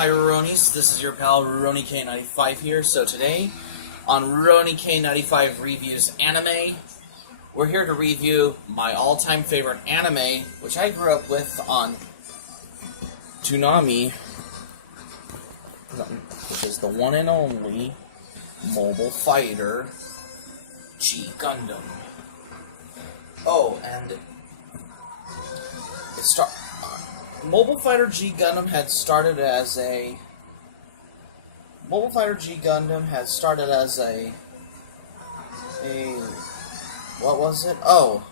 Hi Rurouni's, this is your pal RurouniK95 here. So today, on RurouniK95 Reviews Anime, we're here to review my all-time favorite anime, which I grew up with on Toonami, which is the one and only Mobile Fighter G Gundam. Oh, and Mobile Fighter G Gundam had started as a what was it? Oh,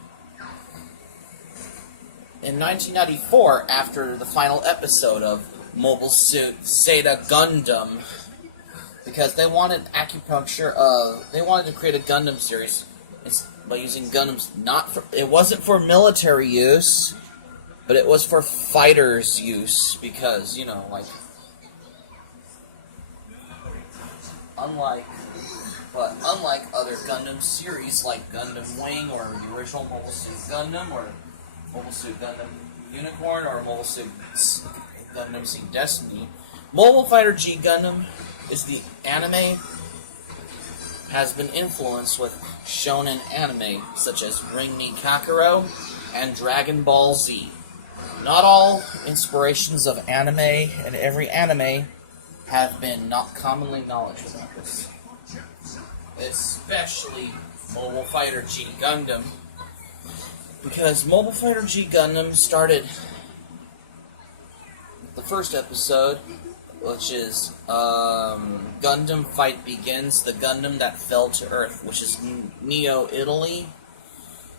in 1994, after the final episode of Mobile Suit Gundam, because they wanted they wanted to create a Gundam series by using Gundams. It wasn't for military use, but it was for fighters' use, because, unlike other Gundam series like Gundam Wing or the original Mobile Suit Gundam or Mobile Suit Gundam Unicorn or Mobile Suit Gundam Seek Destiny, Mobile Fighter G Gundam is the anime has been influenced with shonen anime such as Ring Me Kakaro and Dragon Ball Z. Not all inspirations of anime and every anime have been not commonly knowledge about this. Especially Mobile Fighter G Gundam, because Mobile Fighter G Gundam started the first episode, which is Gundam Fight Begins, the Gundam that fell to Earth, which is Neo Italy,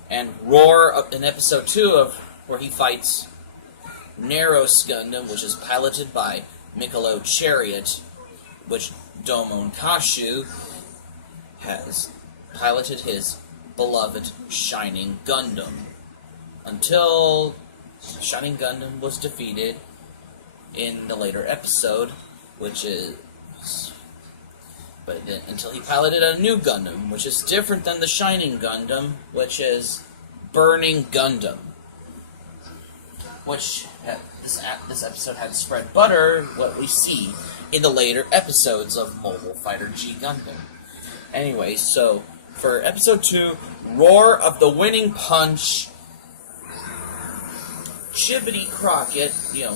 and Roar in episode 2 of where he fights Neros Gundam, which is piloted by Mikolo Chariot, which Domon Kashu has piloted his beloved Shining Gundam, until Shining Gundam was defeated in the later episode, until he piloted a new Gundam, which is different than the Shining Gundam, which is Burning Gundam, which this episode had spread butter, what we see in the later episodes of Mobile Fighter G Gundam. Anyway, so for episode 2, Roar of the Winning Punch, Jiminy Crockett, the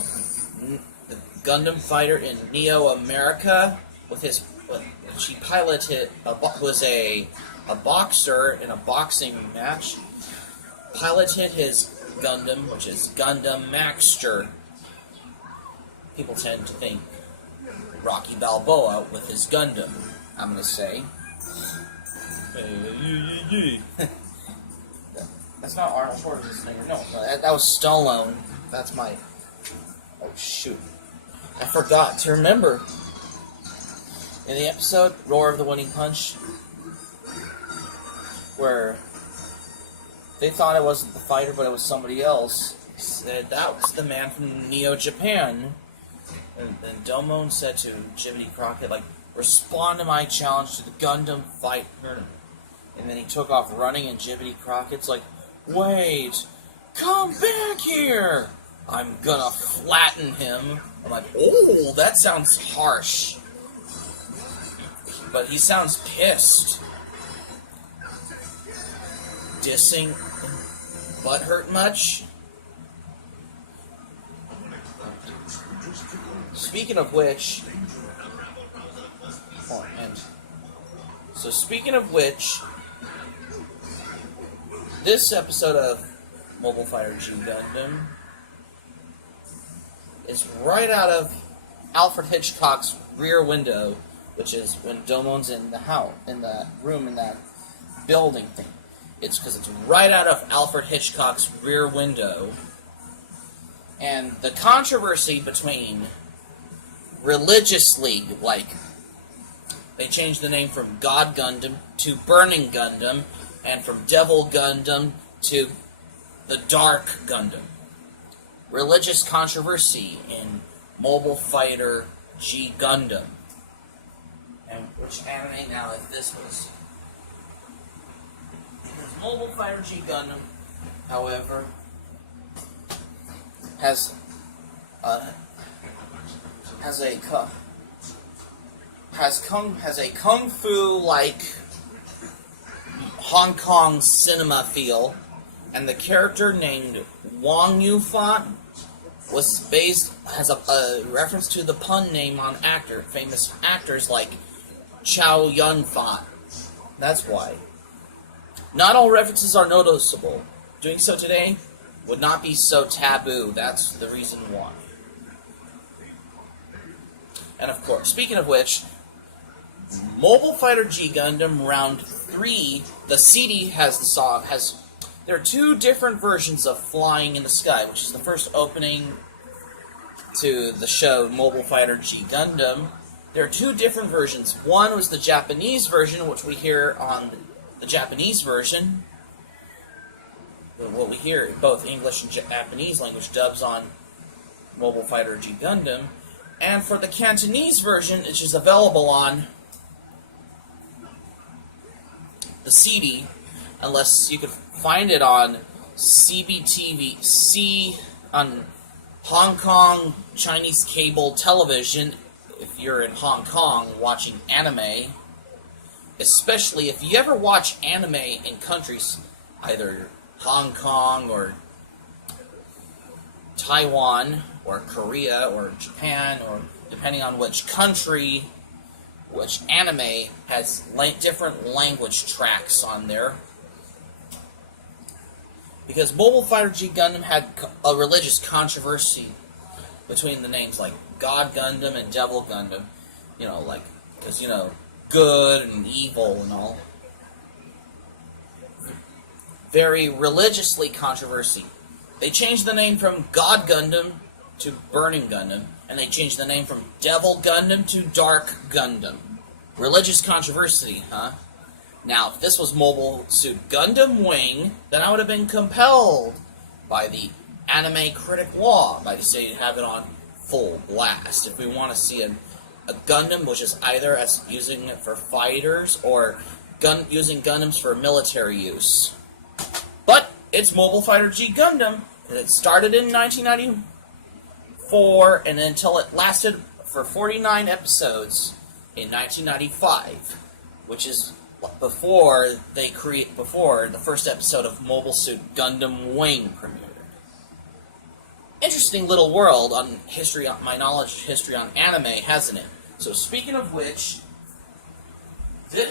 Gundam fighter in Neo America, she piloted was a boxer in a boxing match, piloted his Gundam, which is Gundam Maxter. People tend to think Rocky Balboa with his Gundam, I'm going to say. That's not Arnold Schwarzenegger. No, that was Stallone. That's my... Oh, shoot. I forgot to remember. In the episode, Roar of the Winning Punch, where they thought it wasn't the fighter, but it was somebody else, said that was the man from Neo Japan. And then Domon said to Jiminy Crockett, respond to my challenge to the Gundam fight tournament. And then he took off running, and Jiminy Crockett's like, wait, come back here! I'm gonna flatten him. I'm like, oh, that sounds harsh. But he sounds pissed. Dissing butthurt much? Speaking of which, this episode of Mobile Fighter G Gundam is right out of Alfred Hitchcock's Rear Window, which is when Domon's in the house, in that room, in that building thing. It's because it's right out of Alfred Hitchcock's Rear Window. And the controversy between Religious League, they changed the name from God Gundam to Burning Gundam, and from Devil Gundam to the Dark Gundam. Religious controversy in Mobile Fighter G Gundam. And which anime now, if this was... Because Mobile Fighter G Gundam, however, has has a kung fu like Hong Kong cinema feel, and the character named Wong Yu-Fan has a reference to the pun name on famous actors like Chow Yun-Fan. That's why. Not all references are noticeable. Doing so today would not be so taboo. That's the reason why. And of course, speaking of which, Mobile Fighter G Gundam Round 3, the CD there are two different versions of Flying in the Sky, which is the first opening to the show Mobile Fighter G Gundam. There are two different versions. One was the Japanese version, which we hear on the Japanese version. What we hear, both English and Japanese language dubs on Mobile Fighter G Gundam. And for the Cantonese version, which is available on the CD, unless you could find it on CBTV, on Hong Kong Chinese cable television, if you're in Hong Kong watching anime, especially if you ever watch anime in countries, either Hong Kong or Taiwan or Korea or Japan, or depending on which country, which anime has different language tracks on there. Because Mobile Fighter G Gundam had a religious controversy between the names like God Gundam and Devil Gundam. You know, like, because, you know, good and evil and all. Very religiously controversy. They changed the name from God Gundam to Burning Gundam, and they changed the name from Devil Gundam to Dark Gundam. Religious controversy, huh? Now, if this was Mobile Suit Gundam Wing, then I would have been compelled by the anime critic law, by saying have it on full blast. If we want to see a Gundam, which is either as using it for fighters or using Gundams for military use. But it's Mobile Fighter G Gundam, and it started in 1994, and until it lasted for 49 episodes in 1995, which is before the first episode of Mobile Suit Gundam Wing premiered. Interesting little world on history, my knowledge history on anime, hasn't it? So speaking of which, in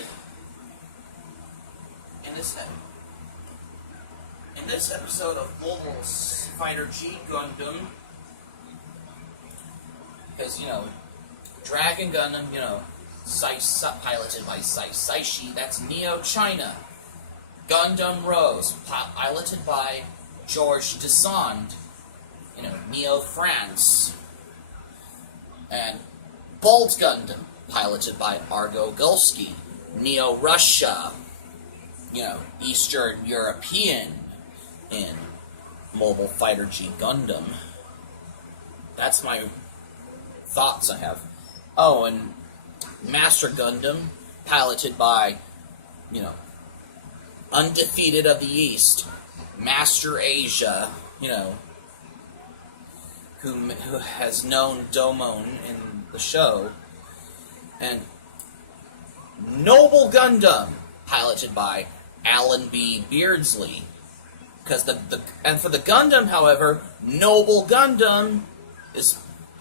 this episode of Mobile Fighter G Gundam, because, you know, Dragon Gundam, you know, piloted by Saishi, that's Neo China. Gundam Rose, piloted by Georges Desand, you know, Neo France. And Bolt Gundam, piloted by Argo Gulski, Neo Russia, you know, Eastern European in Mobile Fighter G Gundam. That's my thoughts I have. Oh, and Master Gundam, piloted by, you know, Undefeated of the East, Master Asia, you know, who has known Domon in the show, and Noble Gundam, piloted by Alan B. Beardsley. Because and for the Gundam, however, Noble Gundam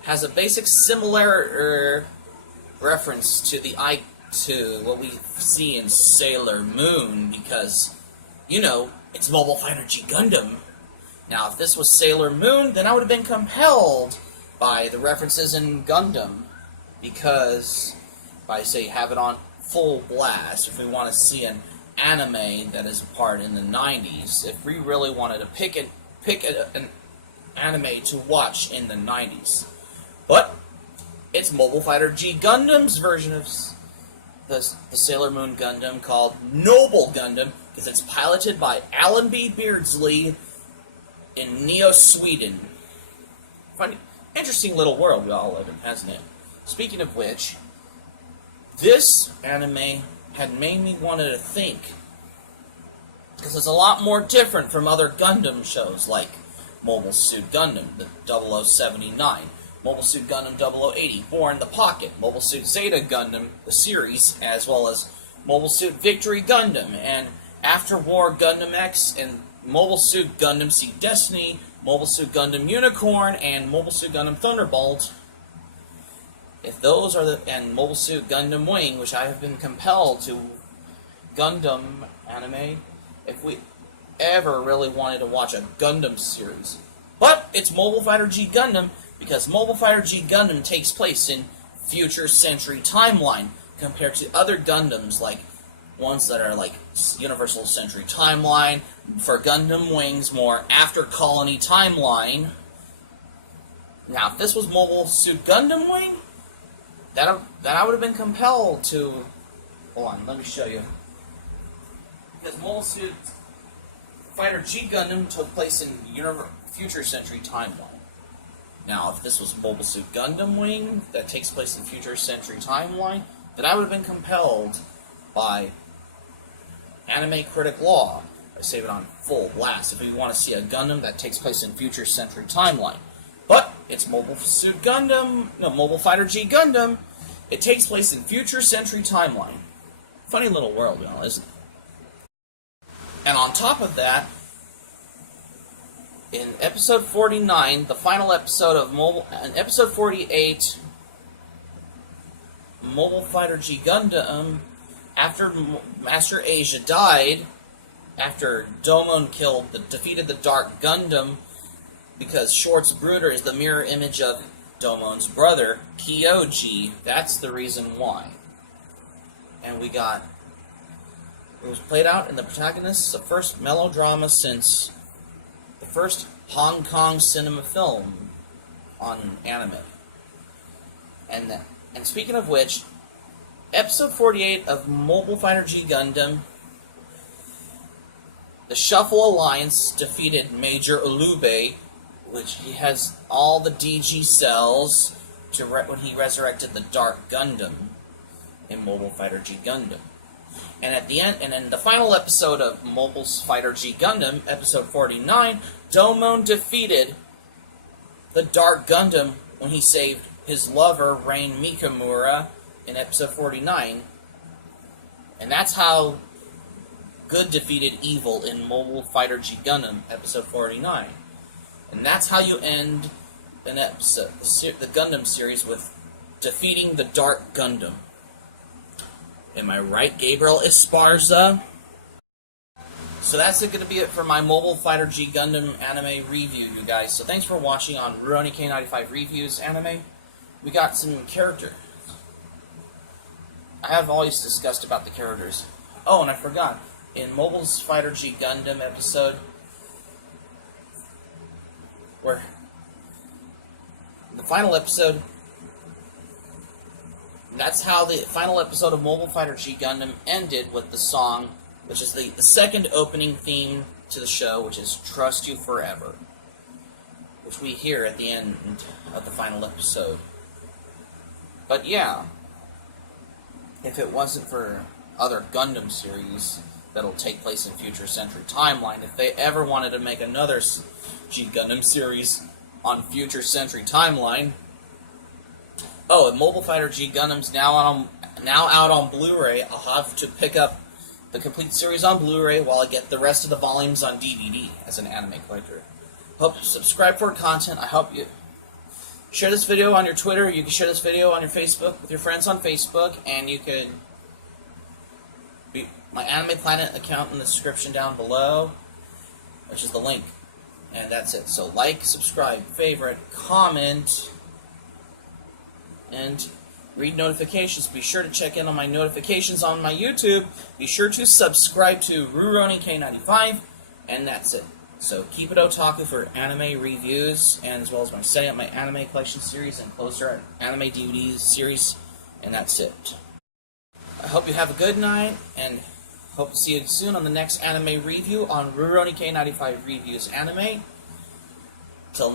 has a basic similar reference to what we see in Sailor Moon, because, you know, it's Mobile Fighter G Gundam. Now, if this was Sailor Moon, then I would have been compelled by the references in Gundam, because, say, have it on full blast, if we want to see an anime that is apart in the 90s, if we really wanted to pick an anime to watch in the 90s. But it's Mobile Fighter G Gundam's version of the Sailor Moon Gundam, called Noble Gundam, because it's piloted by Alan B. Beardsley in Neo Sweden. Funny, interesting little world we all live in, hasn't it? Speaking of which, this anime had made me want to think, because it's a lot more different from other Gundam shows like Mobile Suit Gundam, the 0079, Mobile Suit Gundam 0080, War in the Pocket, Mobile Suit Zeta Gundam, the series, as well as Mobile Suit Victory Gundam, and After War Gundam X, and Mobile Suit Gundam Seed Destiny, Mobile Suit Gundam Unicorn, and Mobile Suit Gundam Thunderbolt. If those are and Mobile Suit Gundam Wing, which I have been compelled to Gundam anime, if we ever really wanted to watch a Gundam series. But it's Mobile Fighter G Gundam, because Mobile Fighter G Gundam takes place in Future Century Timeline, compared to other Gundams, like ones that are like Universal Century Timeline, for Gundam Wings, more After Colony Timeline. Now, if this was Mobile Suit Gundam Wing, that I would have been compelled to... Hold on, let me show you. Because Mobile Suit Fighter G Gundam took place in Future Century Timeline. Now, if this was Mobile Suit Gundam Wing that takes place in Future Century Timeline, then I would have been compelled by Anime Critic Law. I save it on full blast if you want to see a Gundam that takes place in Future Century Timeline. But it's Mobile Suit Gundam, no, Mobile Fighter G Gundam. It takes place in Future Century Timeline. Funny little world, y'all, isn't it? And on top of that, in episode 49, the final episode of episode 48, Mobile Fighter G Gundam, after Master Asia died, after Domon defeated the Dark Gundam, because Short's Brooder is the mirror image of Domon's brother, Kyoji. That's the reason why. And it was played out in the protagonist's first melodrama since the first Hong Kong cinema film on anime. And speaking of which, episode 48 of Mobile Fighter G Gundam, the Shuffle Alliance defeated Major Ulube, which he has all the DG cells when he resurrected the Dark Gundam in Mobile Fighter G Gundam. And at the end, and in the final episode of Mobile Fighter G Gundam, episode 49, Domon defeated the Dark Gundam when he saved his lover, Rain Mikamura, in episode 49. And that's how good defeated evil in Mobile Fighter G Gundam, episode 49. And that's how you end an episode, the Gundam series, with defeating the Dark Gundam. Am I right, Gabriel Esparza? So that's going to be it for my Mobile Fighter G Gundam anime review, you guys. So thanks for watching on RurouniK95 Reviews Anime. We got some characters. I have always discussed about the characters. Oh, and I forgot. In Mobile Fighter G Gundam episode, where the final episode, that's how the final episode of Mobile Fighter G Gundam ended, with the song, which is the second opening theme to the show, which is Trust You Forever, which we hear at the end of the final episode. But yeah, if it wasn't for other Gundam series that'll take place in Future Century Timeline, if they ever wanted to make another G Gundam series on Future Century Timeline. Oh, and Mobile Fighter G Gundam's now out on Blu-ray. I'll have to pick up the complete series on Blu-ray while I get the rest of the volumes on DVD as an anime collector. Hope you subscribe for content. I hope you share this video on your Twitter. You can share this video on your Facebook with your friends on Facebook, and you can be my Anime Planet account in the description down below, which is the link. And that's it. So like, subscribe, favorite, comment, and read notifications. Be sure to check in on my notifications on my YouTube. Be sure to subscribe to RurouniK95, and that's it. So keep it otaku for anime reviews, and as well as setting up my anime collection series and closer anime DVD series, and that's it. I hope you have a good night, and hope to see you soon on the next anime review on RurouniK95 Reviews Anime. For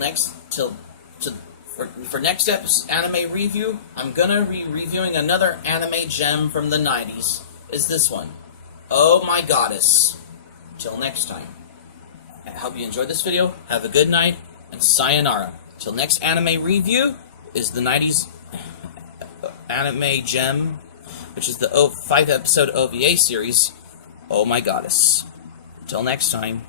next episode anime review, I'm gonna be reviewing another anime gem from the 90s. Is this one? Oh My Goddess. Till next time. I hope you enjoyed this video. Have a good night, and sayonara. Till next anime review, is the 90s anime gem, which is the 5-episode OVA series, Oh My Goddess. Till next time.